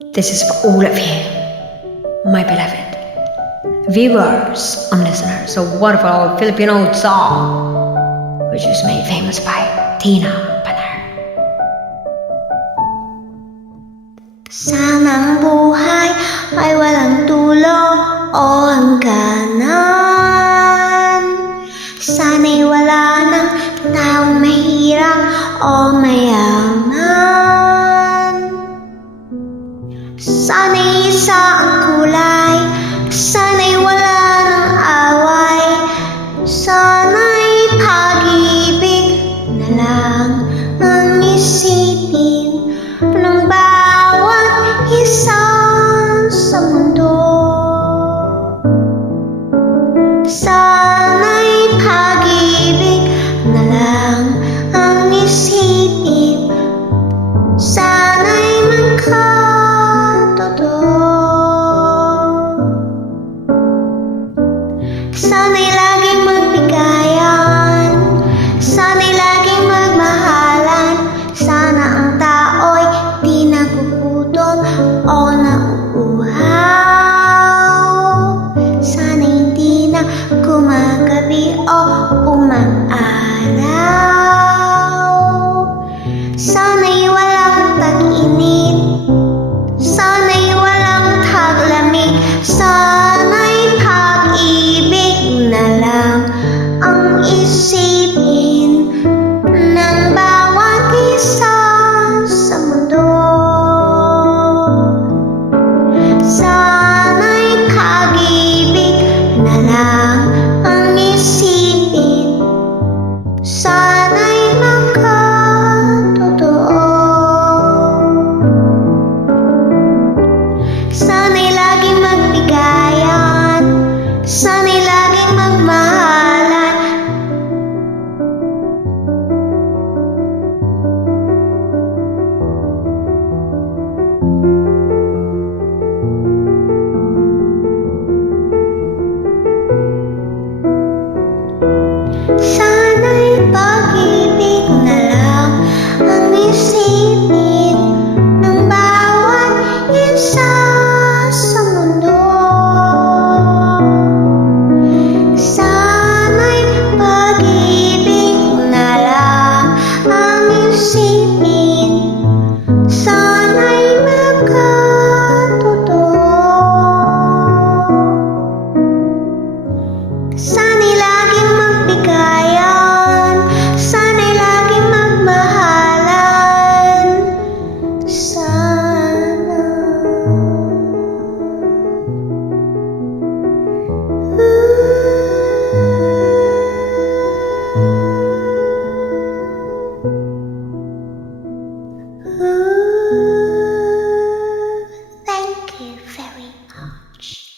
This is for all of you, my beloved viewers and listeners of wonderful Filipino song, which was made famous by Tina Paner. Sanang buhay ay walang dulo o hangganan. Sana'y wala ng taong mahirap o mayaman. Sana'y isa ang kulay, sana'y wala ng away. Sana'y pag-ibig na lang ang isipin ng bawat isa sa mundo. Sana'y pag-ibig na lang ang isipin sa